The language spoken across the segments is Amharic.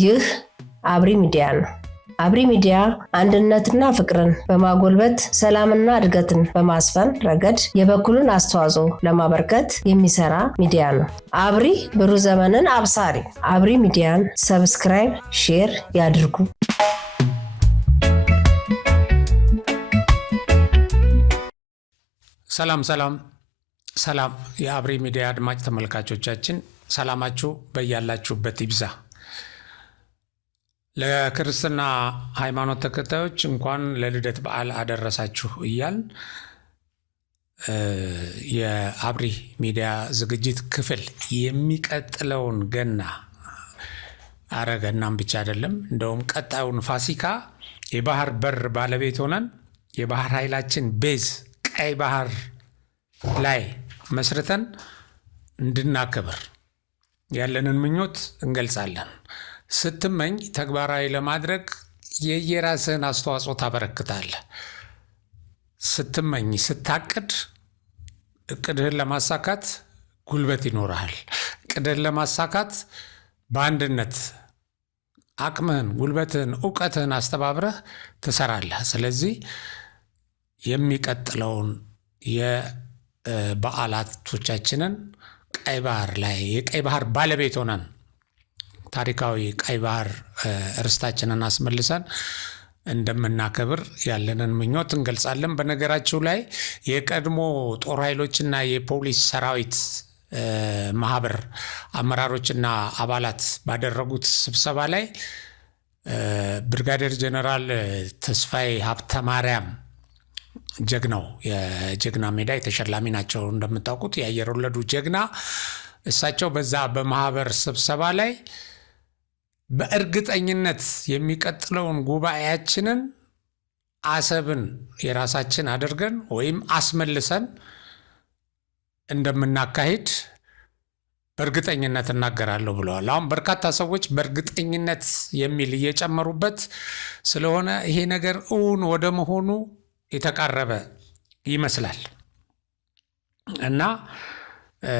ይህ አብሪ ሚዲያ ነው። አብሪ ሚዲያ አንድነትና ፍቅርን በማጎልበት ሰላምና እድገትን በማስፈን ረገድ የበኩሉን አስተዋጽኦ ለማበርከት የሚሰራ ሚዲያ ነው። አብሪ ብሩህ ዘመንን አብሳሪ። አብሪ ሚዲያን ሰብስክራይብ፣ ሼር ያድርጉ። ሰላም የአብሪ ሚዲያ አድማጭ ተመልካቾቻችን፣ ሰላማችሁ በያላችሁበት ይብዛ። ለክርስትና ሃይማኖት ተከታዮች እንኳን ለልደት በዓል አደረሳችሁ እያል የአብሪ ሚዲያ ዝግጅት ክፍል የሚቀጥለውን ገና ገናም ብቻ አይደለም፣ እንደውም ቀጣዩን ፋሲካ የባህር በር ባለቤት ሆነን የባህር ኃይላችን ቤዝ ቀይ ባህር ላይ መስርተን እንድናከብር ያለንን ምኞት እንገልጻለን። ስትመኝ ተግባራዊ ለማድረግ የየራስህን አስተዋጽኦ ታበረክታለህ። ስትመኝ ስታቅድ እቅድህን ለማሳካት ጉልበት ይኖርሃል። እቅድህን ለማሳካት በአንድነት አቅምህን፣ ጉልበትህን፣ እውቀትህን አስተባብረህ ትሰራለህ። ስለዚህ የሚቀጥለውን የበዓላቶቻችንን ቀይ ባህር ላይ የቀይ ባህር ባለቤት ሆነን ታሪካዊ ቀይ ባህር ርስታችንን አስመልሰን እንደምናከብር ያለንን ምኞት እንገልጻለን። በነገራችሁ ላይ የቀድሞ ጦር ኃይሎችና የፖሊስ ሰራዊት ማህበር አመራሮችና አባላት ባደረጉት ስብሰባ ላይ ብርጋዴር ጀነራል ተስፋዬ ሀብተ ማርያም ጀግናው የጀግና ሜዳ የተሸላሚ ናቸው እንደምታውቁት፣ የአየር ወለዱ ጀግና። እሳቸው በዛ በማህበር ስብሰባ ላይ በእርግጠኝነት የሚቀጥለውን ጉባኤያችንን አሰብን የራሳችን አድርገን ወይም አስመልሰን እንደምናካሂድ በእርግጠኝነት እናገራለሁ ብለዋል። አሁን በርካታ ሰዎች በእርግጠኝነት የሚል እየጨመሩበት ስለሆነ ይሄ ነገር እውን ወደ መሆኑ የተቃረበ ይመስላል እና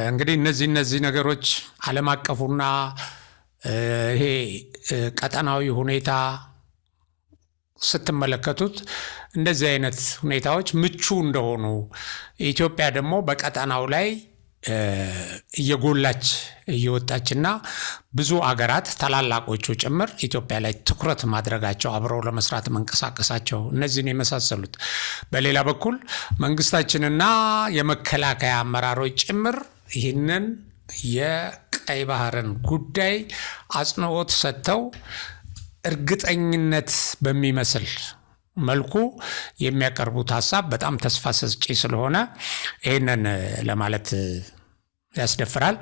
እንግዲህ እነዚህ ነገሮች ዓለም አቀፉና ይሄ ቀጠናዊ ሁኔታ ስትመለከቱት እንደዚህ አይነት ሁኔታዎች ምቹ እንደሆኑ፣ ኢትዮጵያ ደግሞ በቀጠናው ላይ እየጎላች እየወጣችና ብዙ አገራት ታላላቆቹ ጭምር ኢትዮጵያ ላይ ትኩረት ማድረጋቸው፣ አብረው ለመስራት መንቀሳቀሳቸው፣ እነዚህን የመሳሰሉት፣ በሌላ በኩል መንግስታችንና የመከላከያ አመራሮች ጭምር ይህንን የቀይ ባህርን ጉዳይ አጽንኦት ሰጥተው እርግጠኝነት በሚመስል መልኩ የሚያቀርቡት ሀሳብ በጣም ተስፋ ሰጪ ስለሆነ ይህንን ለማለት ያስደፍራል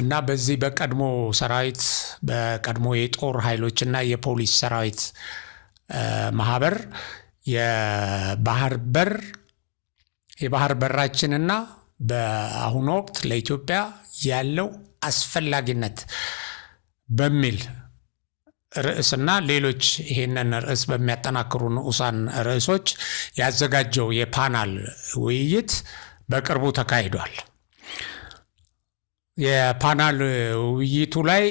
እና በዚህ በቀድሞ ሰራዊት በቀድሞ የጦር ኃይሎችና የፖሊስ ሰራዊት ማህበር የባህር በራችንና በአሁኑ ወቅት ለኢትዮጵያ ያለው አስፈላጊነት በሚል ርዕስና ሌሎች ይሄንን ርዕስ በሚያጠናክሩ ንዑሳን ርዕሶች ያዘጋጀው የፓናል ውይይት በቅርቡ ተካሂዷል። የፓናል ውይይቱ ላይ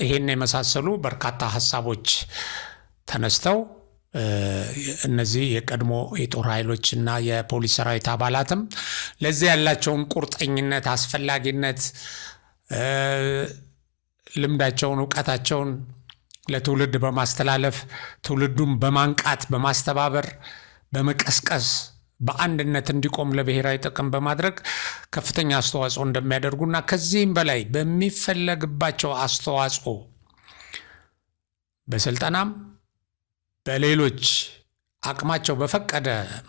ይሄን የመሳሰሉ በርካታ ሀሳቦች ተነስተው እነዚህ የቀድሞ የጦር ኃይሎችና የፖሊስ ሰራዊት አባላትም ለዚህ ያላቸውን ቁርጠኝነት፣ አስፈላጊነት፣ ልምዳቸውን፣ እውቀታቸውን ለትውልድ በማስተላለፍ ትውልዱን በማንቃት በማስተባበር በመቀስቀስ በአንድነት እንዲቆም ለብሔራዊ ጥቅም በማድረግ ከፍተኛ አስተዋጽኦ እንደሚያደርጉና ከዚህም በላይ በሚፈለግባቸው አስተዋጽኦ በስልጠናም በሌሎች አቅማቸው በፈቀደ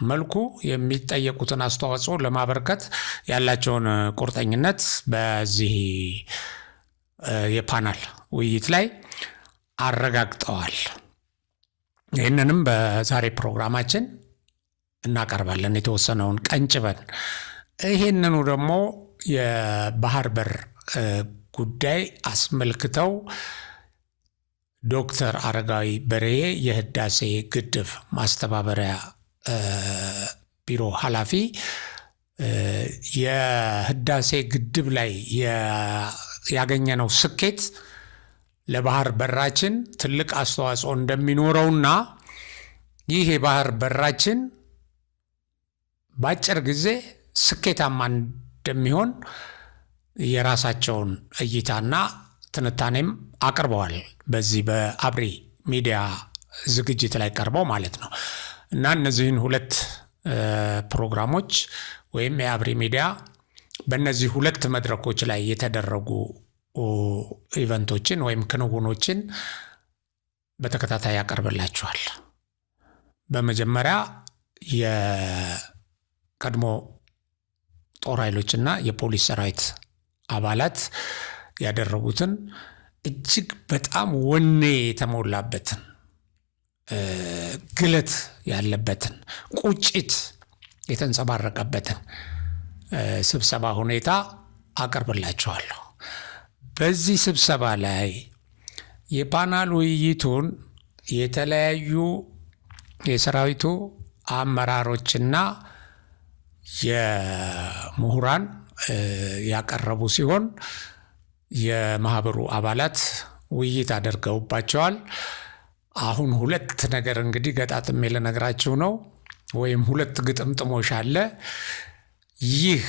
መልኩ የሚጠየቁትን አስተዋጽኦ ለማበርከት ያላቸውን ቁርጠኝነት በዚህ የፓናል ውይይት ላይ አረጋግጠዋል። ይህንንም በዛሬ ፕሮግራማችን እናቀርባለን፣ የተወሰነውን ቀንጭበን። ይህንኑ ደግሞ የባህር በር ጉዳይ አስመልክተው ዶክተር አረጋዊ በርሄ የህዳሴ ግድብ ማስተባበሪያ ቢሮ ኃላፊ የህዳሴ ግድብ ላይ ያገኘነው ስኬት ለባህር በራችን ትልቅ አስተዋጽኦ እንደሚኖረውና ይህ የባህር በራችን በአጭር ጊዜ ስኬታማ እንደሚሆን የራሳቸውን እይታና ትንታኔም አቅርበዋል። በዚህ በአብሪ ሚዲያ ዝግጅት ላይ ቀርበው ማለት ነው። እና እነዚህን ሁለት ፕሮግራሞች ወይም የአብሪ ሚዲያ በእነዚህ ሁለት መድረኮች ላይ የተደረጉ ኢቨንቶችን ወይም ክንውኖችን በተከታታይ ያቀርብላችኋል። በመጀመሪያ የቀድሞ ጦር ኃይሎችና የፖሊስ ሰራዊት አባላት ያደረጉትን እጅግ በጣም ወኔ የተሞላበትን ግለት ያለበትን ቁጭት የተንጸባረቀበትን ስብሰባ ሁኔታ አቀርብላችኋለሁ። በዚህ ስብሰባ ላይ የፓናል ውይይቱን የተለያዩ የሰራዊቱ አመራሮችና የምሁራን ያቀረቡ ሲሆን የማህበሩ አባላት ውይይት አድርገውባቸዋል። አሁን ሁለት ነገር እንግዲህ ገጣጥሜ ልነግራችሁ ነው፣ ወይም ሁለት ግጥምጥሞሽ አለ። ይህ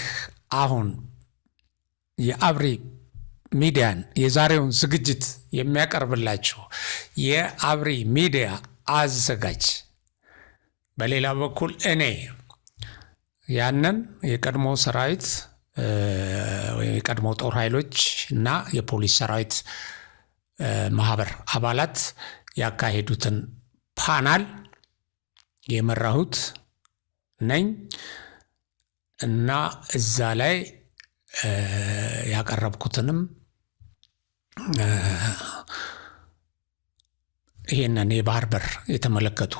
አሁን የአብሪ ሚዲያን የዛሬውን ዝግጅት የሚያቀርብላችሁ የአብሪ ሚዲያ አዘጋጅ፣ በሌላ በኩል እኔ ያንን የቀድሞ ሰራዊት ወይም የቀድሞ ጦር ኃይሎች እና የፖሊስ ሰራዊት ማህበር አባላት ያካሄዱትን ፓናል የመራሁት ነኝ እና እዛ ላይ ያቀረብኩትንም ይሄንን የባህር በር የተመለከቱ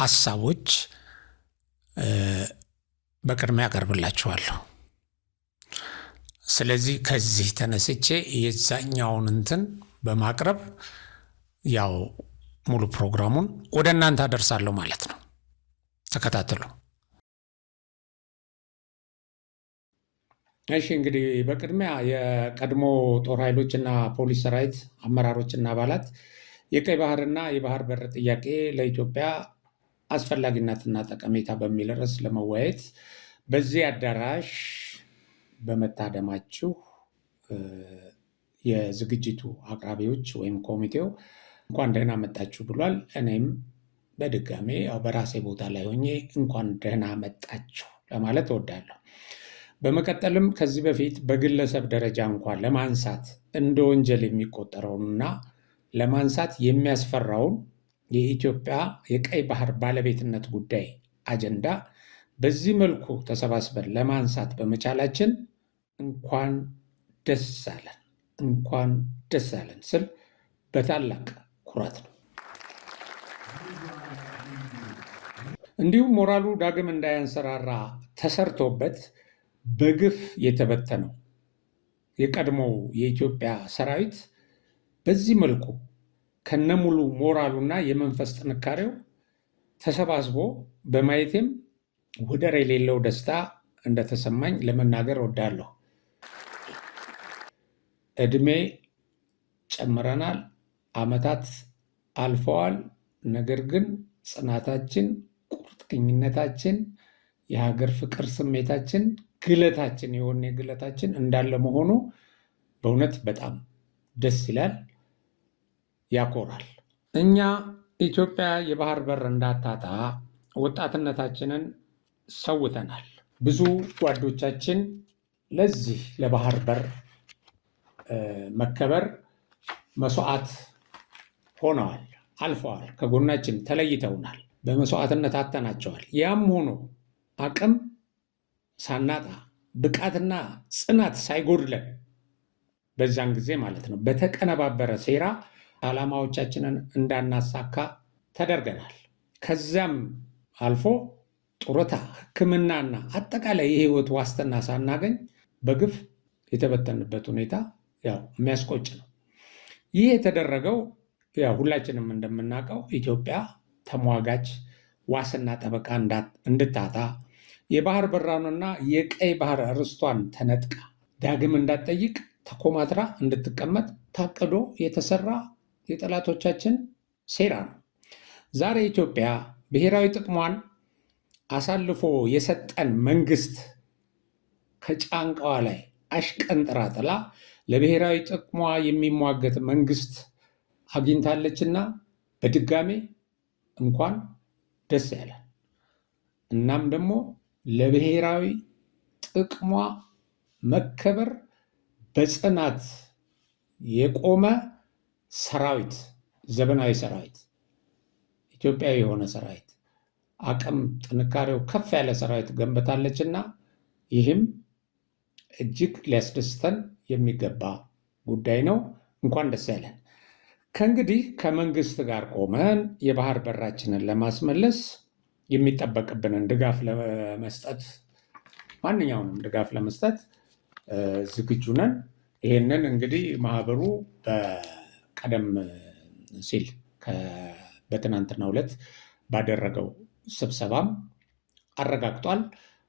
ሀሳቦች በቅድሚያ ያቀርብላችኋለሁ። ስለዚህ ከዚህ ተነስቼ የዛኛውን እንትን በማቅረብ ያው ሙሉ ፕሮግራሙን ወደ እናንተ አደርሳለሁ ማለት ነው። ተከታተሉ። እሺ፣ እንግዲህ በቅድሚያ የቀድሞ ጦር ኃይሎችና ፖሊስ ሰራዊት አመራሮችና አባላት የቀይ ባህርና የባህር በር ጥያቄ ለኢትዮጵያ አስፈላጊነትና ጠቀሜታ በሚል ርዕስ ለመወያየት በዚህ አዳራሽ በመታደማችሁ የዝግጅቱ አቅራቢዎች ወይም ኮሚቴው እንኳን ደህና መጣችሁ ብሏል። እኔም በድጋሜ ያው በራሴ ቦታ ላይ ሆኜ እንኳን ደህና መጣችሁ ለማለት እወዳለሁ። በመቀጠልም ከዚህ በፊት በግለሰብ ደረጃ እንኳን ለማንሳት እንደ ወንጀል የሚቆጠረውንና ለማንሳት የሚያስፈራውን የኢትዮጵያ የቀይ ባህር ባለቤትነት ጉዳይ አጀንዳ በዚህ መልኩ ተሰባስበን ለማንሳት በመቻላችን እንኳን ደስ አለን ስል በታላቅ ኩራት ነው። እንዲሁም ሞራሉ ዳግም እንዳያንሰራራ ተሰርቶበት በግፍ የተበተነው የቀድሞው የኢትዮጵያ ሰራዊት በዚህ መልኩ ከነሙሉ ሞራሉና የመንፈስ ጥንካሬው ተሰባስቦ በማየቴም ወደር የሌለው ደስታ እንደተሰማኝ ለመናገር እወዳለሁ። እድሜ ጨምረናል፣ ዓመታት አልፈዋል። ነገር ግን ጽናታችን፣ ቁርጠኝነታችን፣ የሀገር ፍቅር ስሜታችን፣ ግለታችን፣ የወኔ ግለታችን እንዳለ መሆኑ በእውነት በጣም ደስ ይላል፣ ያኮራል። እኛ ኢትዮጵያ የባህር በር እንዳታጣ ወጣትነታችንን ሰውተናል። ብዙ ጓዶቻችን ለዚህ ለባህር በር መከበር መስዋዕት ሆነዋል፣ አልፈዋል፣ ከጎናችን ተለይተውናል፣ በመስዋዕትነት አጥተናቸዋል። ያም ሆኖ አቅም ሳናጣ ብቃትና ጽናት ሳይጎድለን በዛን ጊዜ ማለት ነው በተቀነባበረ ሴራ ዓላማዎቻችንን እንዳናሳካ ተደርገናል። ከዚያም አልፎ ጡረታ፣ ሕክምናና አጠቃላይ የህይወት ዋስትና ሳናገኝ በግፍ የተበተንበት ሁኔታ ያው የሚያስቆጭ ነው። ይህ የተደረገው ያው ሁላችንም እንደምናውቀው ኢትዮጵያ ተሟጋች ዋስና ጠበቃ እንድታጣ የባህር በሯንና የቀይ ባህር ርስቷን ተነጥቃ ዳግም እንዳትጠይቅ ተኮማትራ እንድትቀመጥ ታቅዶ የተሰራ የጠላቶቻችን ሴራ ነው። ዛሬ ኢትዮጵያ ብሔራዊ ጥቅሟን አሳልፎ የሰጠን መንግስት ከጫንቃዋ ላይ አሽቀንጥራ ጥላ ለብሔራዊ ጥቅሟ የሚሟገት መንግስት አግኝታለችና በድጋሜ እንኳን ደስ ያለን። እናም ደግሞ ለብሔራዊ ጥቅሟ መከበር በጽናት የቆመ ሰራዊት፣ ዘመናዊ ሰራዊት፣ ኢትዮጵያዊ የሆነ ሰራዊት፣ አቅም ጥንካሬው ከፍ ያለ ሰራዊት ገንብታለችና ይህም እጅግ ሊያስደስተን የሚገባ ጉዳይ ነው። እንኳን ደስ ያለን። ከእንግዲህ ከመንግስት ጋር ቆመን የባህር በራችንን ለማስመለስ የሚጠበቅብንን ድጋፍ ለመስጠት ማንኛውንም ድጋፍ ለመስጠት ዝግጁ ነን። ይህንን እንግዲህ ማህበሩ በቀደም ሲል በትናንትናው ዕለት ባደረገው ስብሰባም አረጋግጧል።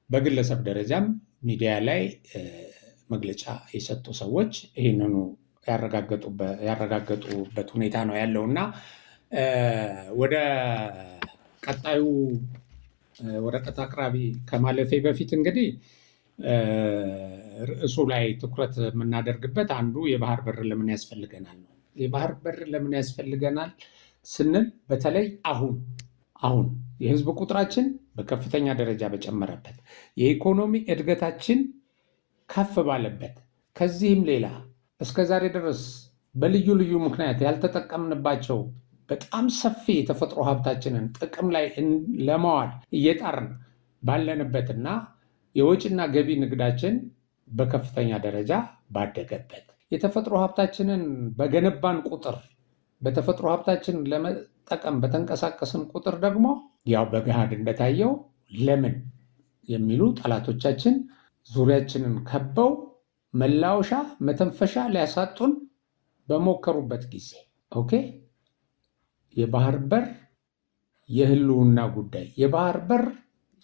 በግለሰብ ደረጃም ሚዲያ ላይ መግለጫ የሰጡ ሰዎች ይህንኑ ያረጋገጡበት ሁኔታ ነው ያለው እና ወደ ቀጣዩ ወረቀት አቅራቢ ከማለፌ በፊት እንግዲህ ርዕሱ ላይ ትኩረት የምናደርግበት አንዱ የባህር በር ለምን ያስፈልገናል ነው። የባህር በር ለምን ያስፈልገናል ስንል በተለይ አሁን የህዝብ ቁጥራችን በከፍተኛ ደረጃ በጨመረበት፣ የኢኮኖሚ እድገታችን ከፍ ባለበት፣ ከዚህም ሌላ እስከ ዛሬ ድረስ በልዩ ልዩ ምክንያት ያልተጠቀምንባቸው በጣም ሰፊ የተፈጥሮ ሀብታችንን ጥቅም ላይ ለማዋል እየጣርን ባለንበትና የወጪና ገቢ ንግዳችን በከፍተኛ ደረጃ ባደገበት፣ የተፈጥሮ ሀብታችንን በገነባን ቁጥር በተፈጥሮ ሀብታችን ለመጠቀም በተንቀሳቀስን ቁጥር ደግሞ ያው በገሃድ እንደታየው ለምን የሚሉ ጠላቶቻችን ዙሪያችንን ከበው መላወሻ መተንፈሻ ሊያሳጡን በሞከሩበት ጊዜ የባህር በር የህልውና ጉዳይ፣ የባህር በር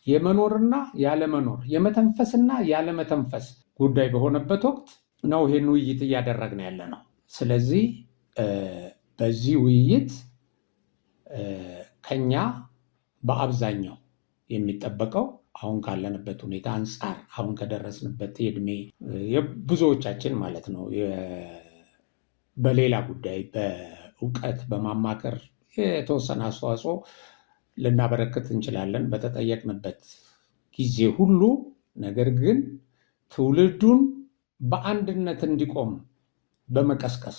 የመኖርና ያለመኖር፣ የመተንፈስና ያለመተንፈስ ጉዳይ በሆነበት ወቅት ነው ይህን ውይይት እያደረግን ያለ ነው። ስለዚህ በዚህ ውይይት ከኛ በአብዛኛው የሚጠበቀው አሁን ካለንበት ሁኔታ አንጻር፣ አሁን ከደረስንበት የእድሜ ብዙዎቻችን ማለት ነው በሌላ ጉዳይ በእውቀት በማማከር የተወሰነ አስተዋጽኦ ልናበረክት እንችላለን በተጠየቅንበት ጊዜ ሁሉ። ነገር ግን ትውልዱን በአንድነት እንዲቆም በመቀስቀስ፣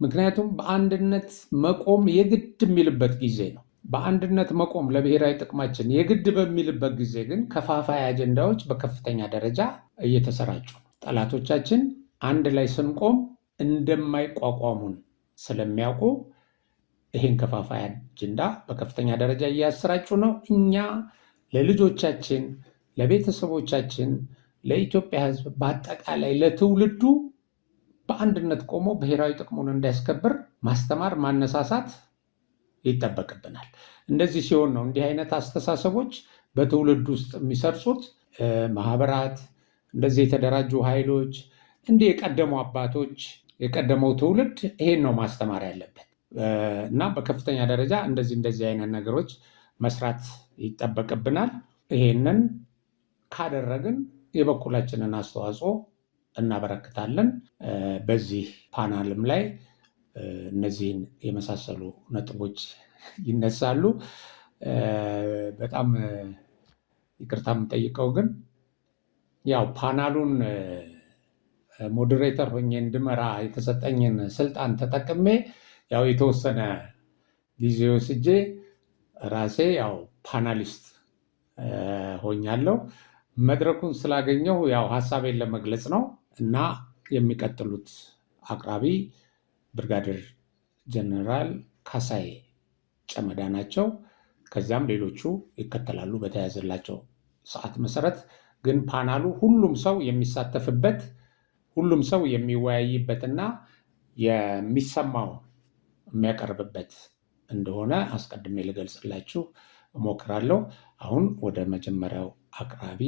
ምክንያቱም በአንድነት መቆም የግድ የሚልበት ጊዜ ነው። በአንድነት መቆም ለብሔራዊ ጥቅማችን የግድ በሚልበት ጊዜ ግን ከፋፋይ አጀንዳዎች በከፍተኛ ደረጃ እየተሰራጩ ነው። ጠላቶቻችን አንድ ላይ ስንቆም እንደማይቋቋሙን ስለሚያውቁ ይህን ከፋፋይ አጀንዳ በከፍተኛ ደረጃ እያሰራጩ ነው። እኛ ለልጆቻችን፣ ለቤተሰቦቻችን፣ ለኢትዮጵያ ሕዝብ በአጠቃላይ ለትውልዱ በአንድነት ቆሞ ብሔራዊ ጥቅሙን እንዲያስከብር ማስተማር፣ ማነሳሳት ይጠበቅብናል። እንደዚህ ሲሆን ነው እንዲህ አይነት አስተሳሰቦች በትውልድ ውስጥ የሚሰርጹት። ማህበራት፣ እንደዚህ የተደራጁ ኃይሎች፣ እንዲህ የቀደሙ አባቶች፣ የቀደመው ትውልድ ይሄን ነው ማስተማር ያለበት እና በከፍተኛ ደረጃ እንደዚህ አይነት ነገሮች መስራት ይጠበቅብናል። ይሄንን ካደረግን የበኩላችንን አስተዋጽኦ እናበረክታለን። በዚህ ፓናልም ላይ እነዚህን የመሳሰሉ ነጥቦች ይነሳሉ። በጣም ይቅርታ የምጠይቀው ግን ያው ፓናሉን ሞዴሬተር ሆኜ እንድመራ የተሰጠኝን ስልጣን ተጠቅሜ ያው የተወሰነ ጊዜ ወስጄ ራሴ ያው ፓናሊስት ሆኛለሁ። መድረኩን ስላገኘው ያው ሀሳቤን ለመግለጽ ነው እና የሚቀጥሉት አቅራቢ ብርጋዴር ጀነራል ካሳዬ ጨመዳ ናቸው። ከዚያም ሌሎቹ ይከተላሉ በተያዘላቸው ሰዓት መሰረት። ግን ፓናሉ ሁሉም ሰው የሚሳተፍበት፣ ሁሉም ሰው የሚወያይበትና የሚሰማው የሚያቀርብበት እንደሆነ አስቀድሜ ልገልጽላችሁ እሞክራለሁ። አሁን ወደ መጀመሪያው አቅራቢ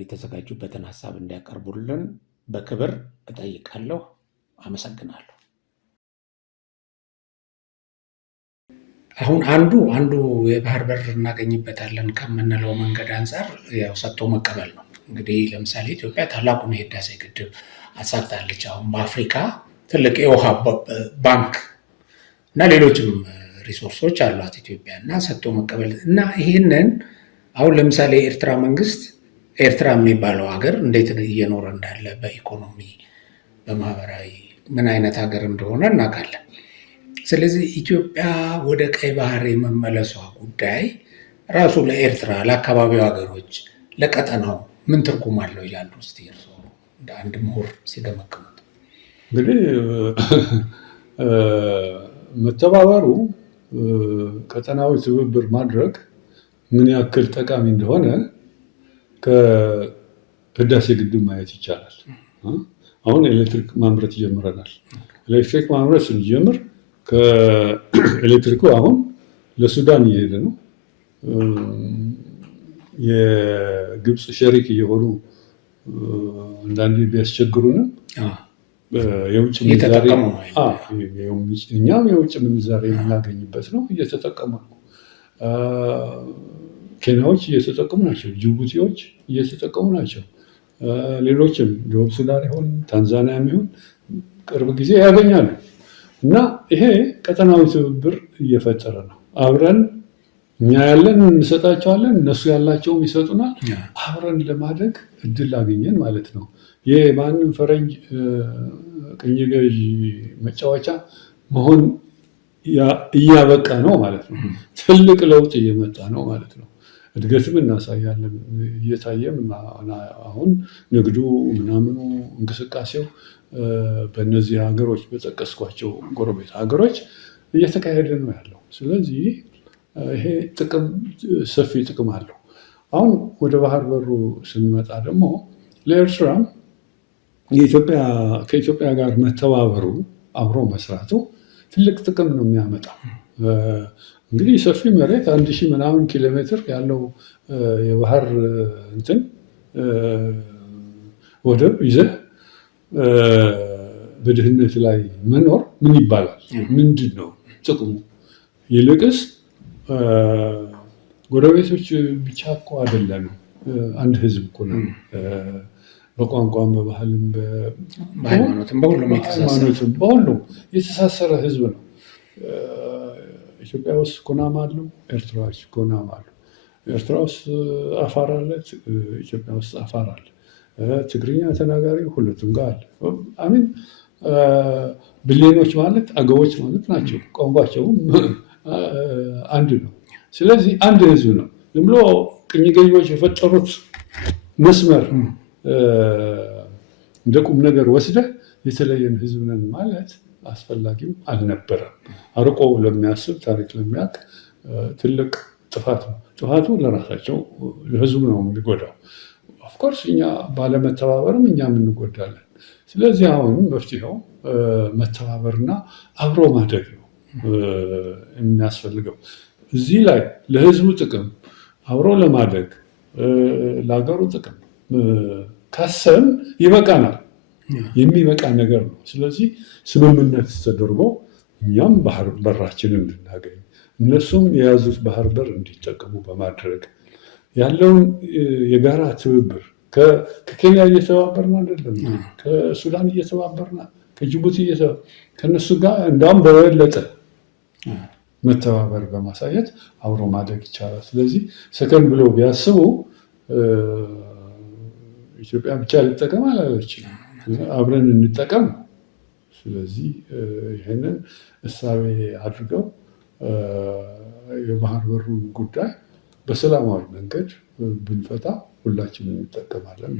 የተዘጋጁበትን ሀሳብ እንዲያቀርቡልን በክብር እጠይቃለሁ። አመሰግናለሁ። አሁን አንዱ የባህር በር እናገኝበታለን ከምንለው መንገድ አንጻር ያው ሰጥቶ መቀበል ነው። እንግዲህ ለምሳሌ ኢትዮጵያ ታላቁን የህዳሴ ግድብ አሳክታለች። አሁን በአፍሪካ ትልቅ የውሃ ባንክ እና ሌሎችም ሪሶርሶች አሏት ኢትዮጵያ እና ሰጥቶ መቀበል እና ይህንን አሁን ለምሳሌ የኤርትራ መንግስት ኤርትራ የሚባለው ሀገር እንዴት እየኖረ እንዳለ በኢኮኖሚ በማህበራዊ ምን አይነት ሀገር እንደሆነ እናውቃለን። ስለዚህ ኢትዮጵያ ወደ ቀይ ባህር የመመለሷ ጉዳይ ራሱ ለኤርትራ፣ ለአካባቢው ሀገሮች፣ ለቀጠናው ምን ትርጉም አለው ይላሉ? እስኪ እርስዎ እንደ አንድ ምሁር ሲገመግሙት። እንግዲህ መተባበሩ ቀጠናዊ ትብብር ማድረግ ምን ያክል ጠቃሚ እንደሆነ ከህዳሴ ግድብ ማየት ይቻላል። አሁን ኤሌክትሪክ ማምረት ጀምረናል። ኤሌክትሪክ ማምረት ስንጀምር ከኤሌክትሪኩ አሁን ለሱዳን እየሄደ ነው። የግብፅ ሸሪክ እየሆኑ አንዳንዴ ቢያስቸግሩንም የውጭ ምንዛሬ እኛም የውጭ ምንዛሬ የምናገኝበት ነው፣ እየተጠቀሙ ነው። ኬንያዎች እየተጠቀሙ ናቸው፣ ጅቡቲዎች እየተጠቀሙ ናቸው። ሌሎችም ደቡብ ሱዳን ይሁን ታንዛኒያ ይሁን ቅርብ ጊዜ ያገኛሉ። እና ይሄ ቀጠናዊ ትብብር እየፈጠረ ነው። አብረን እኛ ያለን እንሰጣቸዋለን፣ እነሱ ያላቸውም ይሰጡናል። አብረን ለማደግ እድል አገኘን ማለት ነው። የማንም ፈረንጅ ቅኝ ገዥ መጫወቻ መሆን እያበቃ ነው ማለት ነው። ትልቅ ለውጥ እየመጣ ነው ማለት ነው። እድገትም እናሳያለን፣ እየታየም አሁን ንግዱ ምናምኑ እንቅስቃሴው በእነዚህ ሀገሮች በጠቀስኳቸው ጎረቤት ሀገሮች እየተካሄደ ነው ያለው። ስለዚህ ይሄ ሰፊ ጥቅም አለው። አሁን ወደ ባህር በሩ ስንመጣ ደግሞ ለኤርትራም ከኢትዮጵያ ጋር መተባበሩ አብሮ መስራቱ ትልቅ ጥቅም ነው የሚያመጣው። እንግዲህ ሰፊ መሬት 1000 ምናምን ኪሎ ሜትር ያለው የባህር እንትን ወደብ ይዘህ በድህነት ላይ መኖር ምን ይባላል? ምንድን ነው ጥቅሙ? ይልቅስ ጎረቤቶች ብቻ እኮ አይደለንም፣ አንድ ህዝብ እኮ ነው። በቋንቋም በባህልም በሃይማኖትም በሁሉም የተሳሰረ ህዝብ ነው። ኢትዮጵያ ውስጥ ኩናማ አለው፣ ኤርትራ ውስጥ ኩናማ አለው። ኤርትራ ውስጥ አፋር አለ፣ ኢትዮጵያ ውስጥ አፋር አለ። ትግርኛ ተናጋሪ ሁለቱም ጋር አለ። አሚን ብሌኖች ማለት አገቦች ማለት ናቸው። ቋንቋቸውም አንድ ነው። ስለዚህ አንድ ህዝብ ነው። ዝም ብሎ ቅኝ ገዢዎች የፈጠሩት መስመር እንደ ቁም ነገር ወስደህ የተለየን ህዝብ ነን ማለት አስፈላጊም አልነበረም። አርቆ ለሚያስብ ታሪክ ለሚያውቅ ትልቅ ጥፋት ነው። ጥፋቱ ለራሳቸው ለህዝቡ ነው የሚጎዳው። ኦፍኮርስ እኛ ባለመተባበርም እኛም እንጎዳለን። ስለዚህ አሁን መፍትሄው መተባበርና አብሮ ማደግ ነው የሚያስፈልገው። እዚህ ላይ ለህዝቡ ጥቅም አብሮ ለማደግ ለሀገሩ ጥቅም ካሰብን ይበቃናል። የሚበቃ ነገር ነው። ስለዚህ ስምምነት ተደርጎ እኛም ባህር በራችንን እንድናገኝ እነሱም የያዙት ባህር በር እንዲጠቀሙ በማድረግ ያለውን የጋራ ትብብር ከኬንያ እየተባበርን አይደለም፣ ከሱዳን እየተባበርን፣ ከጅቡቲ ከነሱ ጋር እንዳውም በበለጠ መተባበር በማሳየት አብሮ ማደግ ይቻላል። ስለዚህ ሰከን ብለው ቢያስቡ ኢትዮጵያ ብቻ ልጠቀም አላለችም፣ አብረን እንጠቀም። ስለዚህ ይህንን እሳቤ አድርገው የባህር በሩን ጉዳይ በሰላማዊ መንገድ ብንፈታ ሁላችንም እንጠቀማለን።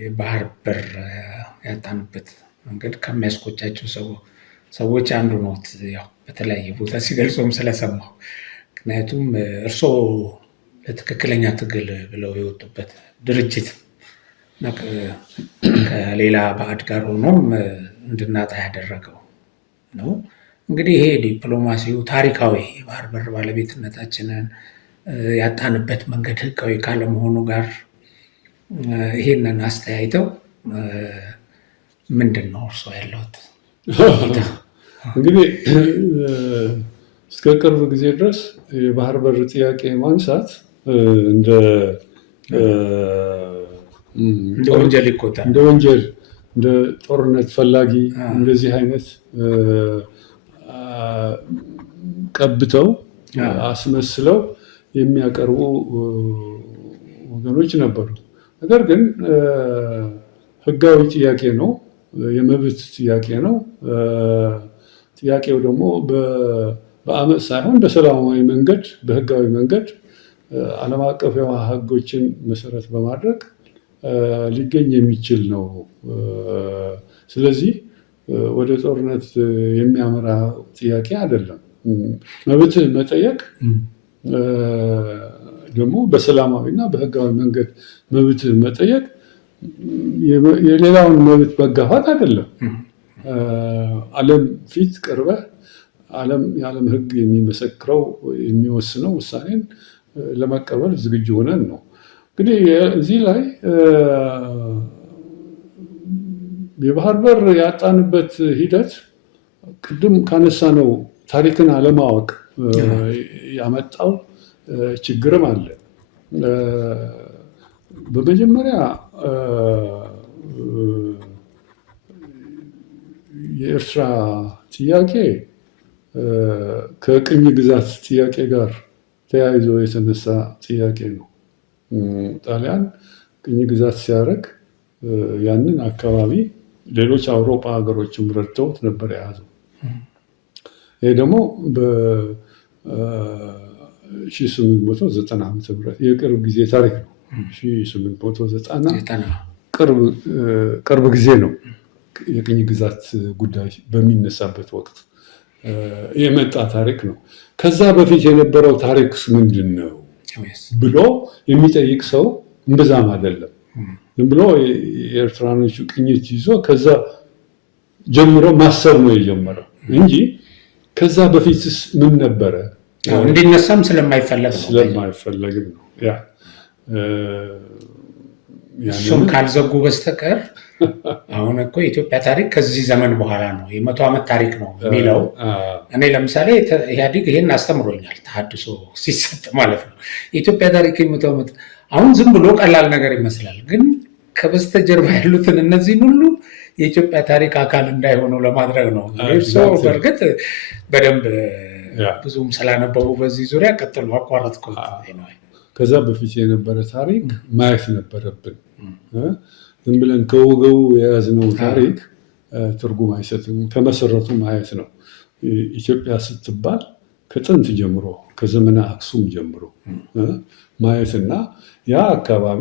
የባህር በር ያጣንበት መንገድ ከሚያስቆጫቸው ሰዎች አንዱ ነው። ያው በተለያየ ቦታ ሲገልጾም ስለሰማሁ። ምክንያቱም እርስዎ ለትክክለኛ ትግል ብለው የወጡበት ድርጅት ከሌላ ባዕድ ጋር ሆኖም እንድናጣ ያደረገው ነው። እንግዲህ ይሄ ዲፕሎማሲው ታሪካዊ የባህር በር ባለቤትነታችንን ያጣንበት መንገድ ህጋዊ ካለመሆኑ ጋር ይሄንን አስተያይተው ምንድን ነው እርሶ ያለዎት? እንግዲህ እስከ ቅርብ ጊዜ ድረስ የባህር በር ጥያቄ ማንሳት እንደ ወንጀል ይቆጠራል። እንደ ወንጀል፣ እንደ ጦርነት ፈላጊ እንደዚህ አይነት ቀብተው አስመስለው የሚያቀርቡ ወገኖች ነበሩ። ነገር ግን ህጋዊ ጥያቄ ነው፣ የመብት ጥያቄ ነው። ጥያቄው ደግሞ በአመፅ ሳይሆን በሰላማዊ መንገድ፣ በህጋዊ መንገድ ዓለም አቀፍ የውሃ ህጎችን መሰረት በማድረግ ሊገኝ የሚችል ነው። ስለዚህ ወደ ጦርነት የሚያመራ ጥያቄ አይደለም። መብት መጠየቅ ደግሞ በሰላማዊና በህጋዊ መንገድ መብት መጠየቅ የሌላውን መብት መጋፋት አይደለም። ዓለም ፊት ቀርበህ የዓለም ህግ የሚመሰክረው የሚወስነው ውሳኔን ለመቀበል ዝግጁ ሆነን ነው። እንግዲህ እዚህ ላይ የባህር በር ያጣንበት ሂደት ቅድም ካነሳነው ታሪክን አለማወቅ ያመጣው ችግርም አለ። በመጀመሪያ የኤርትራ ጥያቄ ከቅኝ ግዛት ጥያቄ ጋር ተያይዞ የተነሳ ጥያቄ ነው። ጣሊያን ቅኝ ግዛት ሲያደርግ ያንን አካባቢ ሌሎች አውሮፓ ሀገሮችም ረድተውት ነበር የያዘው። ይሄ ደግሞ በ1890 ዓ.ም የቅርብ ጊዜ ታሪክ ነው። 1890 ቅርብ ጊዜ ነው። የቅኝ ግዛት ጉዳይ በሚነሳበት ወቅት የመጣ ታሪክ ነው። ከዛ በፊት የነበረው ታሪክስ ምንድን ነው ብሎ የሚጠይቅ ሰው እምብዛም አይደለም። ዝም ብሎ የኤርትራኖቹ ቅኝት ይዞ ከዛ ጀምሮ ማሰብ ነው የጀመረው እንጂ ከዛ በፊትስ ምን ነበረ እንዲነሳም ስለማይፈለግም ነው። እሱም ካልዘጉ በስተቀር አሁን እኮ የኢትዮጵያ ታሪክ ከዚህ ዘመን በኋላ ነው፣ የ100 ዓመት ታሪክ ነው የሚለው። እኔ ለምሳሌ ኢህአዴግ ይሄን አስተምሮኛል፣ ተሐድሶ ሲሰጥ ማለት ነው። የኢትዮጵያ ታሪክ የ100 ዓመት አሁን ዝም ብሎ ቀላል ነገር ይመስላል፣ ግን ከበስተጀርባ ያሉትን እነዚህን ሁሉ የኢትዮጵያ ታሪክ አካል እንዳይሆኑ ለማድረግ ነው። ሰው በእርግጥ በደንብ ብዙም ስላነበቡ በዚህ ዙሪያ ቀጥሎ አቋረጥኩ። ከዛ በፊት የነበረ ታሪክ ማየት ነበረብን። ዝም ብለን ከወገቡ የያዝነው ታሪክ ትርጉም አይሰጥም። ከመሰረቱ ማየት ነው። ኢትዮጵያ ስትባል ከጥንት ጀምሮ ከዘመነ አክሱም ጀምሮ ማየትና ያ አካባቢ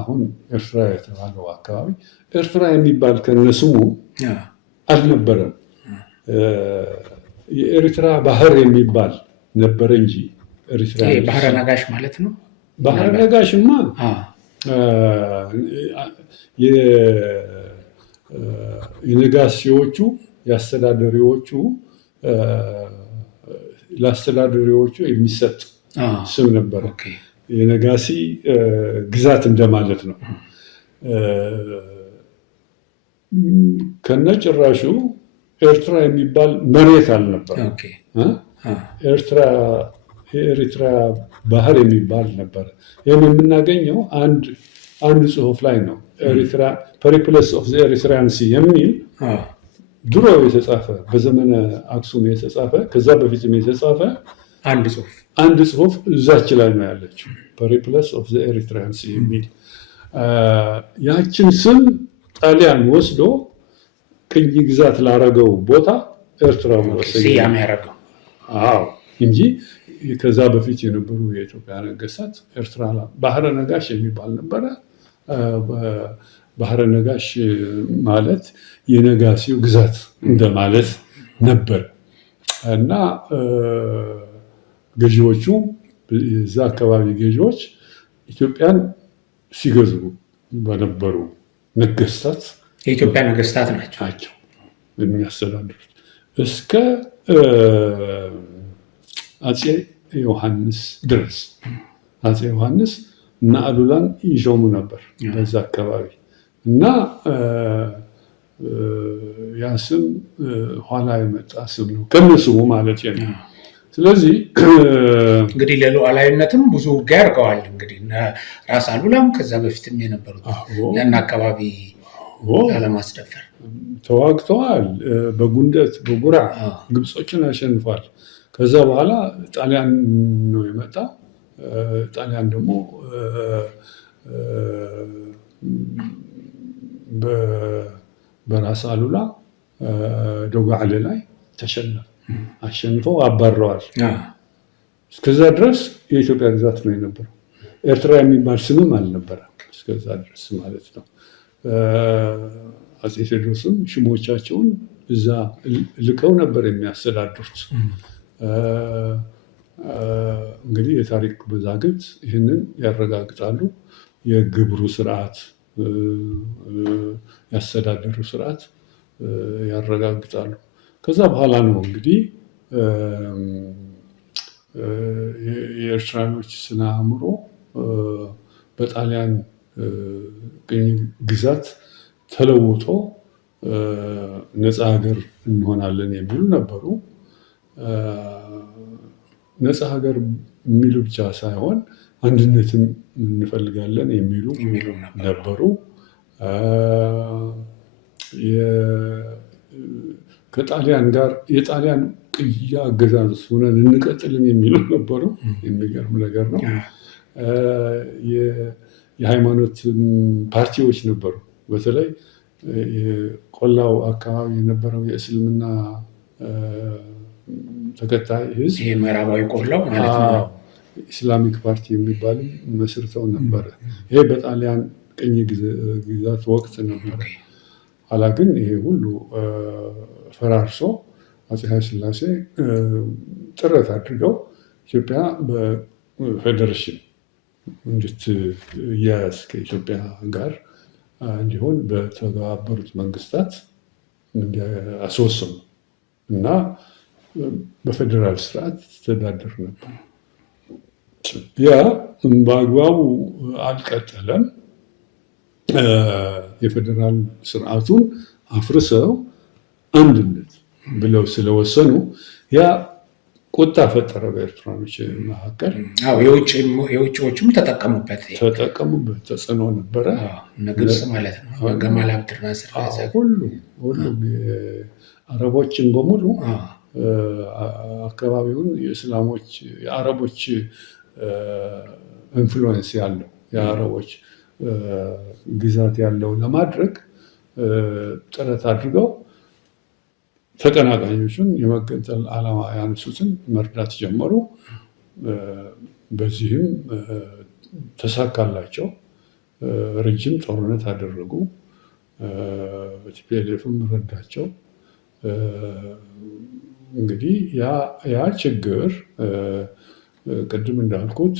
አሁን ኤርትራ የተባለው አካባቢ ኤርትራ የሚባል ከነስሙ አልነበረም። የኤርትራ ባህር የሚባል ነበረ እንጂ ባህረ ነጋሽ ማለት ነው። ባህረ ነጋሽማ የነጋሲዎቹ የአስተዳደሪዎቹ ለአስተዳደሪዎቹ የሚሰጥ ስም ነበረ። የነጋሲ ግዛት እንደማለት ነው። ከነጭራሹ ኤርትራ የሚባል መሬት አልነበረም። የኤርትራ ባህር የሚባል ነበረ። ይህም የምናገኘው አንድ ጽሑፍ ላይ ነው። ፐሪፕለስ ኦፍ ኤሪትሪያን ሲ የሚል ድሮ የተጻፈ በዘመነ አክሱም የተጻፈ ከዛ በፊትም የተጻፈ አንድ ጽሑፍ እዛች ላይ ነው ያለችው። ፐሪፕለስ ኦፍ ኤሪትሪያን ሲ የሚል ያችን ስም ጣሊያን ወስዶ ቅኝ ግዛት ላረገው ቦታ ኤርትራ ስያሜ ያረገው እንጂ ከዛ በፊት የነበሩ የኢትዮጵያ ነገስታት ኤርትራ ባህረ ነጋሽ የሚባል ነበረ። ባህረ ነጋሽ ማለት የነጋሲው ግዛት እንደማለት ነበር እና ገዢዎቹ የዛ አካባቢ ገዢዎች ኢትዮጵያን ሲገዙ በነበሩ ነገስታት የኢትዮጵያ ነገስታት ናቸው የሚያስተዳድሩት እስከ አፄ ዮሐንስ ድረስ አፄ ዮሐንስ እና አሉላን ይሾሙ ነበር በዛ አካባቢ እና ያ ስም ኋላ የመጣ ስም ነው ከነስሙ ማለት ነው። ስለዚህ እንግዲህ ለሉዓላዊነትም ብዙ ውጊያ አድርገዋል። እንግዲህ ራስ አሉላም ከዛ በፊትም የነበሩት ያን አካባቢ ለማስደፈር ተዋግተዋል። በጉንደት በጉራ ግብጾችን አሸንፏል። ከዛ በኋላ ጣሊያን ነው የመጣ። ጣሊያን ደግሞ በራስ አሉላ ዶጋዕሌ ላይ አሸንፈው አባረዋል። እስከዛ ድረስ የኢትዮጵያ ግዛት ነው የነበረው። ኤርትራ የሚባል ስምም አልነበረም እስከዛ ድረስ ማለት ነው። አፄ ቴዎድሮስም ሽሞቻቸውን እዛ ልከው ነበር የሚያስተዳድሩት። እንግዲህ የታሪክ መዛግብት ይህንን ያረጋግጣሉ። የግብሩ ስርዓት፣ ያስተዳደሩ ስርዓት ያረጋግጣሉ። ከዛ በኋላ ነው እንግዲህ የኤርትራኖች ስነ አእምሮ በጣሊያን ቅኝ ግዛት ተለውጦ ነፃ ሀገር እንሆናለን የሚሉ ነበሩ። ነፃ ሀገር የሚሉ ብቻ ሳይሆን አንድነትን እንፈልጋለን የሚሉ ነበሩ። ከጣሊያን ጋር የጣሊያን ቅያ አገዛዝ ሆነን እንቀጥልን የሚሉ ነበሩ። የሚገርም ነገር ነው። የሃይማኖት ፓርቲዎች ነበሩ። በተለይ ቆላው አካባቢ የነበረው የእስልምና ተከታይ ህዝብ ምዕራባዊ ቆላው ማለት ነው ኢስላሚክ ፓርቲ የሚባልም መስርተው ነበረ። ይሄ በጣሊያን ቅኝ ግዛት ወቅት ነበረ። ኋላ ግን ይሄ ሁሉ ፈራርሶ አፄ ኃይለ ሥላሴ ጥረት አድርገው ኢትዮጵያ በፌዴሬሽን እንድትያያዝ ከኢትዮጵያ ጋር እንዲሆን በተባበሩት መንግስታት አስወሰኑ እና በፌዴራል ስርዓት ተዳደር ነበር። ያ በአግባቡ አልቀጠለም። የፌዴራል ስርዓቱን አፍርሰው አንድነት ብለው ስለወሰኑ ያ ቁጣ ፈጠረ በኤርትራኖች መካከል። የውጭዎቹም ተጠቀሙበት፣ ተጽዕኖ ነበረ። ግብጽ ማለት ነው ገማል አብድር ናስር፣ ሁሉም አረቦችን በሙሉ አካባቢውን የአረቦች ኢንፍሉዌንስ ያለው የአረቦች ግዛት ያለው ለማድረግ ጥረት አድርገው ተቀናቃኞቹን የመገንጠል ዓላማ ያነሱትን መርዳት ጀመሩ። በዚህም ተሳካላቸው። ረጅም ጦርነት አደረጉ። ቲፒኤልኤፍም ረዳቸው። እንግዲህ ያ ችግር ቅድም እንዳልኩት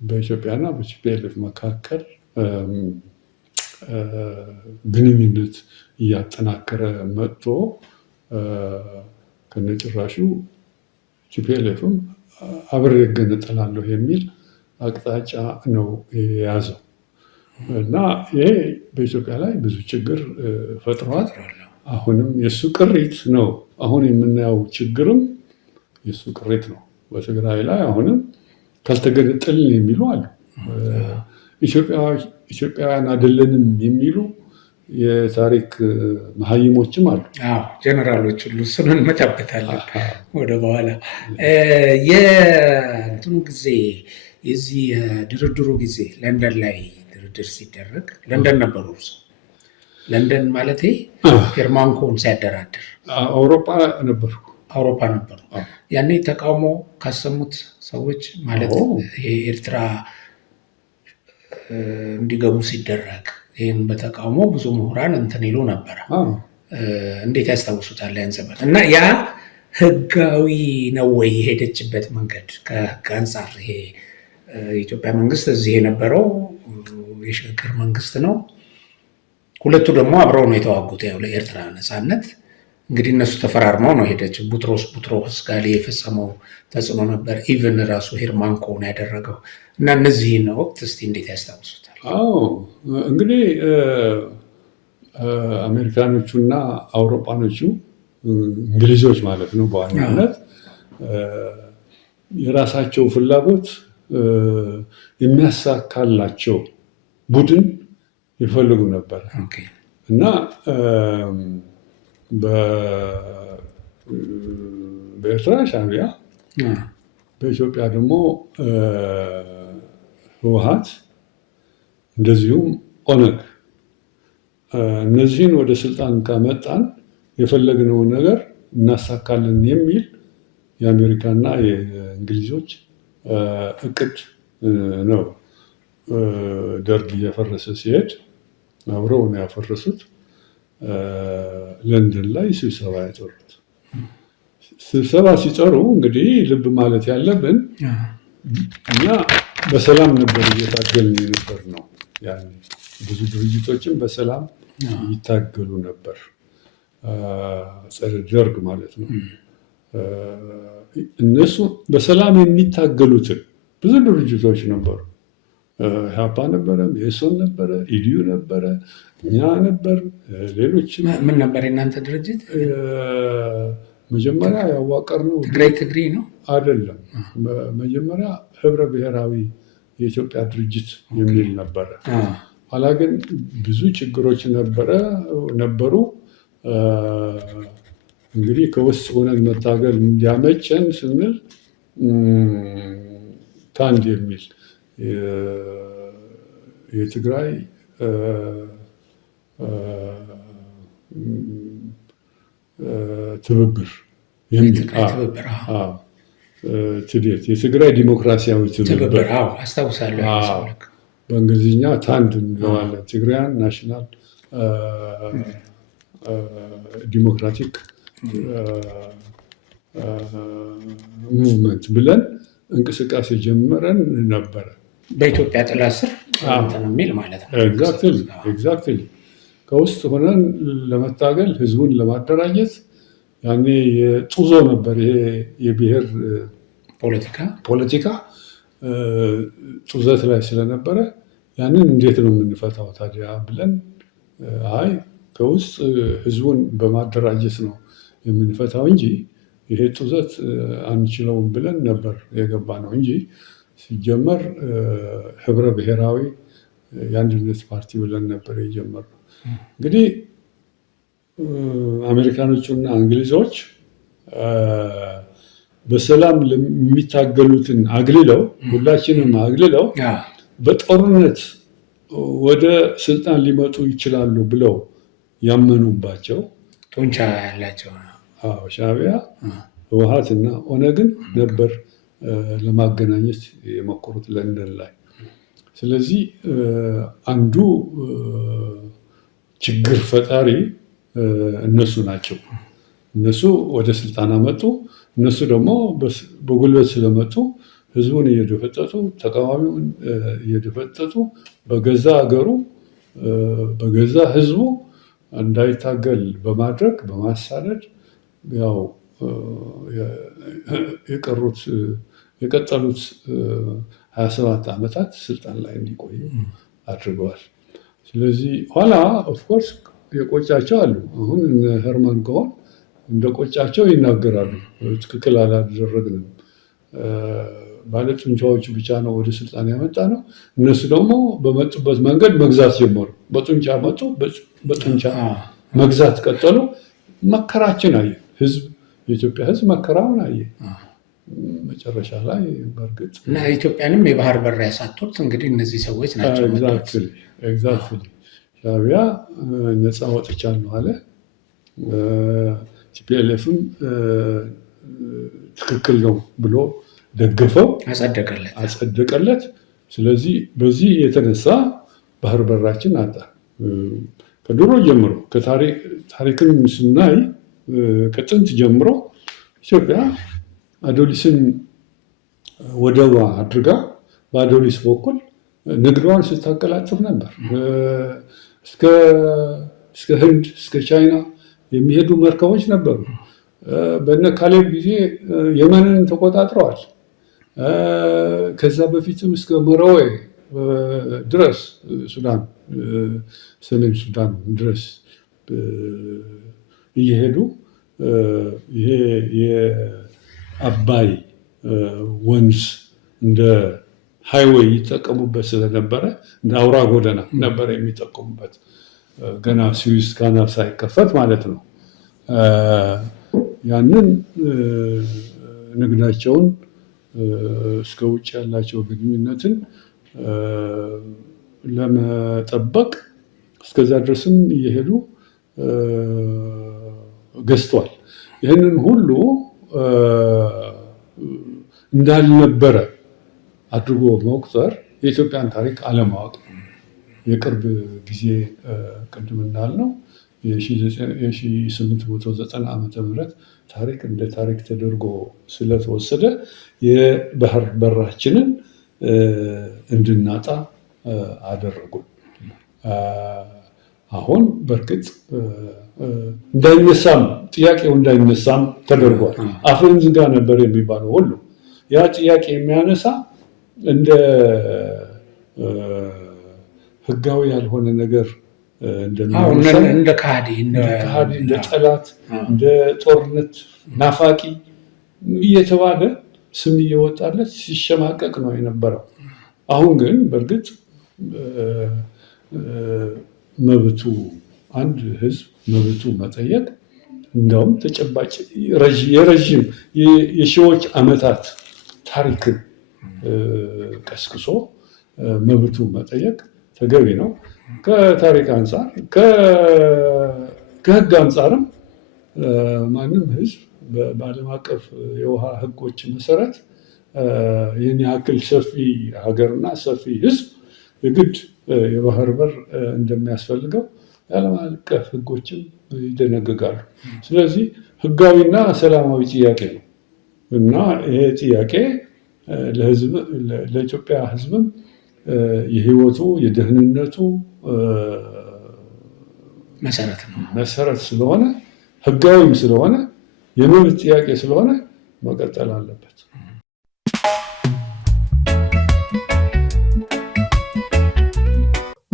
በኢትዮጵያና በቲፒኤልኤፍ መካከል ግንኙነት እያጠናከረ መጥቶ ከነጭራሹ ቲፒኤልኤፍም አብሬ እገነጠላለሁ የሚል አቅጣጫ ነው የያዘው እና ይሄ በኢትዮጵያ ላይ ብዙ ችግር ፈጥሯል። አሁንም የእሱ ቅሪት ነው። አሁን የምናየው ችግርም የእሱ ቅሪት ነው። በትግራይ ላይ አሁንም ካልተገነጠልን የሚሉ አሉ። ኢትዮጵያውያን አይደለንም የሚሉ የታሪክ መሀይሞችም አሉ። ጀነራሎች ሁሉ እሱን እንመጣበታለን ወደ በኋላ። የእንትኑ ጊዜ የዚህ የድርድሩ ጊዜ ለንደን ላይ ድርድር ሲደረግ ለንደን ነበሩ። ለንደን ማለት ሄርማንኮን ሲያደራድር አውሮፓ ነበሩ። ያኔ ተቃውሞ ካሰሙት ሰዎች ማለት ኤርትራ እንዲገቡ ሲደረግ ይህን በተቃውሞ ብዙ ምሁራን እንትን ይሉ ነበረ። እንዴት ያስታውሱታል ያን ዘመን? እና ያ ህጋዊ ነው ወይ የሄደችበት መንገድ? ከህግ አንጻር ይሄ የኢትዮጵያ መንግስት እዚህ የነበረው የሽግግር መንግስት ነው። ሁለቱ ደግሞ አብረው ነው የተዋጉት ያው ለኤርትራ ነፃነት። እንግዲህ እነሱ ተፈራርመው ነው ሄደችው። ቡትሮስ ጋሌ የፈጸመው ተጽዕኖ ነበር። ኢቨን ራሱ ሄርማን ኮሄን ያደረገው እና እነዚህን ወቅት እስቲ እንዴት ያስታውሱታል? አዎ እንግዲህ አሜሪካኖቹና አውሮፓኖቹ እንግሊዞች ማለት ነው በዋናነት የራሳቸው ፍላጎት የሚያሳካላቸው ቡድን ይፈልጉ ነበር እና በኤርትራ ሻዕቢያ፣ በኢትዮጵያ ደግሞ ህወሓት እንደዚሁም ኦነግ እነዚህን ወደ ስልጣን ካመጣን የፈለግነውን ነገር እናሳካለን የሚል የአሜሪካና የእንግሊዞች እቅድ ነው። ደርግ እየፈረሰ ሲሄድ አብረው ነው ያፈረሱት። ለንደን ላይ ስብሰባ ያጠሩት። ስብሰባ ሲጠሩ እንግዲህ ልብ ማለት ያለብን እና በሰላም ነበር እየታገልን የነበር ነው። ያኔ ብዙ ድርጅቶችን በሰላም ይታገሉ ነበር፣ ጸረ ደርግ ማለት ነው። እነሱ በሰላም የሚታገሉትን ብዙ ድርጅቶች ነበሩ። ኢህአፓ ነበረ፣ መኢሶን ነበረ፣ ኢዲዩ ነበረ፣ እኛ ነበር፣ ሌሎች። ምን ነበር የእናንተ ድርጅት? መጀመሪያ ያዋቀርነው ትግሬ ነው አይደለም። መጀመሪያ ህብረ ብሔራዊ የኢትዮጵያ ድርጅት የሚል ነበረ። ኋላ ግን ብዙ ችግሮች ነበሩ። እንግዲህ ከውስጥ ሆነን መታገል እንዲያመቸን ስንል ታንድ የሚል የትግራይ ትብብር ትዴት የትግራይ ዲሞክራሲያዊ ትብብር አስታውሳለሁ። በእንግሊዝኛ ታንድ እንለዋለን። ትግራያን ናሽናል ዲሞክራቲክ ሙቭመንት ብለን እንቅስቃሴ ጀመረን ነበረ። በኢትዮጵያ ጥላ ስር የሚል ማለት ነው። ኤግዛክትሊ ከውስጥ ሆነን ለመታገል ህዝቡን ለማደራጀት ያኔ የጡዞ ነበር። ይሄ የብሔር ፖለቲካ ጡዘት ላይ ስለነበረ ያንን እንዴት ነው የምንፈታው ታዲያ ብለን አይ ከውስጥ ህዝቡን በማደራጀት ነው የምንፈታው እንጂ ይሄ ጡዘት አንችለውም ብለን ነበር የገባ ነው እንጂ ሲጀመር ህብረ ብሔራዊ የአንድነት ፓርቲ ብለን ነበር የጀመርነው። እንግዲህ አሜሪካኖቹና እንግሊዞች በሰላም የሚታገሉትን አግልለው ሁላችንም አግልለው በጦርነት ወደ ስልጣን ሊመጡ ይችላሉ ብለው ያመኑባቸው ጡንቻ ያላቸው ሻዕቢያ፣ ህወሓት እና ኦነግን ነበር ለማገናኘት የሞከሩት ለንደን ላይ። ስለዚህ አንዱ ችግር ፈጣሪ እነሱ ናቸው። እነሱ ወደ ስልጣን አመጡ። እነሱ ደግሞ በጉልበት ስለመጡ ህዝቡን እየደፈጠጡ ተቃዋሚውን እየደፈጠጡ በገዛ ሀገሩ በገዛ ህዝቡ እንዳይታገል በማድረግ በማሳደድ ያው የቀጠሉት 27 ዓመታት ስልጣን ላይ እንዲቆዩ አድርገዋል። ስለዚህ ኋላ ኦፍኮርስ የቆጫቸው አሉ። አሁን ሄርማን ኮሄን እንደ ቆጫቸው ይናገራሉ። ትክክል አላደረግንም፣ ባለጡንቻዎቹ ብቻ ነው ወደ ስልጣን ያመጣ ነው። እነሱ ደግሞ በመጡበት መንገድ መግዛት ጀመሩ። በጡንቻ መጡ፣ በጡንቻ መግዛት ቀጠሉ። መከራችን አየ ህዝብ፣ የኢትዮጵያ ህዝብ መከራውን አየ። መጨረሻ ላይ በእርግጥ እና ኢትዮጵያንም የባህር በር ያሳጡት እንግዲህ እነዚህ ሰዎች ናቸው። ኤግዛክትሊ ሻዕቢያ ነፃ ወጥቻለሁ አለ። ቲፒኤልኤፍም ትክክል ነው ብሎ ደገፈው፣ አጸደቀለት። ስለዚህ በዚህ የተነሳ ባህር በራችን አጣ። ከድሮ ጀምሮ ታሪክን ስናይ ከጥንት ጀምሮ ኢትዮጵያ አዶሊስን ወደቧ አድርጋ በአዶሊስ በኩል ንግዷን ስታቀላጥፍ ነበር። እስከ ህንድ፣ እስከ ቻይና የሚሄዱ መርከቦች ነበሩ። በነ ካሌብ ጊዜ የመንን ተቆጣጥረዋል። ከዛ በፊትም እስከ መራዌ ድረስ ሱዳን፣ ሰሜን ሱዳን ድረስ እየሄዱ ይሄ የአባይ ወንዝ እንደ ሃይዌይ ይጠቀሙበት ስለነበረ እንደ አውራ ጎዳና ነበር የሚጠቀሙበት፣ ገና ስዊዝ ካናል ሳይከፈት ማለት ነው። ያንን ንግዳቸውን እስከ ውጭ ያላቸው ግንኙነትን ለመጠበቅ እስከዛ ድረስም እየሄዱ ገዝቷል። ይህንን ሁሉ እንዳልነበረ አድርጎ መቁጠር የኢትዮጵያን ታሪክ አለማወቅ ነው። የቅርብ ጊዜ ቅድም እንዳልነው የ1890 ዓመተ ምህረት ታሪክ እንደ ታሪክ ተደርጎ ስለተወሰደ የባህር በራችንን እንድናጣ አደረጉን። አሁን በእርግጥ እንዳይነሳም ጥያቄው እንዳይነሳም ተደርጓል። አፍን ዝጋ ነበር የሚባለው ሁሉ ያ ጥያቄ የሚያነሳ እንደ ህጋዊ ያልሆነ ነገር እንደ ካዲ እንደ ጠላት እንደ ጦርነት ናፋቂ እየተባለ ስም እየወጣለት ሲሸማቀቅ ነው የነበረው። አሁን ግን በእርግጥ መብቱ አንድ ህዝብ መብቱ መጠየቅ እንደውም ተጨባጭ የረዥም የሺዎች ዓመታት ታሪክን ቀስቅሶ መብቱ መጠየቅ ተገቢ ነው። ከታሪክ አንጻር ከህግ አንጻርም ማንም ህዝብ በዓለም አቀፍ የውሃ ህጎች መሰረት ይህን ያክል ሰፊ ሀገርና ሰፊ ህዝብ የግድ የባህር በር እንደሚያስፈልገው የዓለም አቀፍ ህጎችም ይደነግጋሉ። ስለዚህ ህጋዊና ሰላማዊ ጥያቄ ነው እና ይሄ ጥያቄ ለኢትዮጵያ ህዝብም የህይወቱ የደህንነቱ መሰረት ስለሆነ ህጋዊም ስለሆነ የመብት ጥያቄ ስለሆነ መቀጠል አለበት።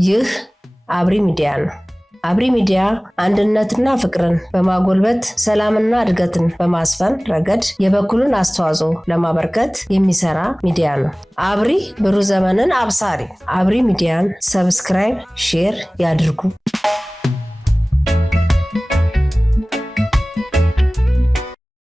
ይህ አብሪ ሚዲያ ነው። አብሪ ሚዲያ አንድነትና ፍቅርን በማጎልበት ሰላምና እድገትን በማስፈን ረገድ የበኩሉን አስተዋጽኦ ለማበርከት የሚሰራ ሚዲያ ነው። አብሪ ብሩህ ዘመንን አብሳሪ። አብሪ ሚዲያን ሰብስክራይብ፣ ሼር ያድርጉ።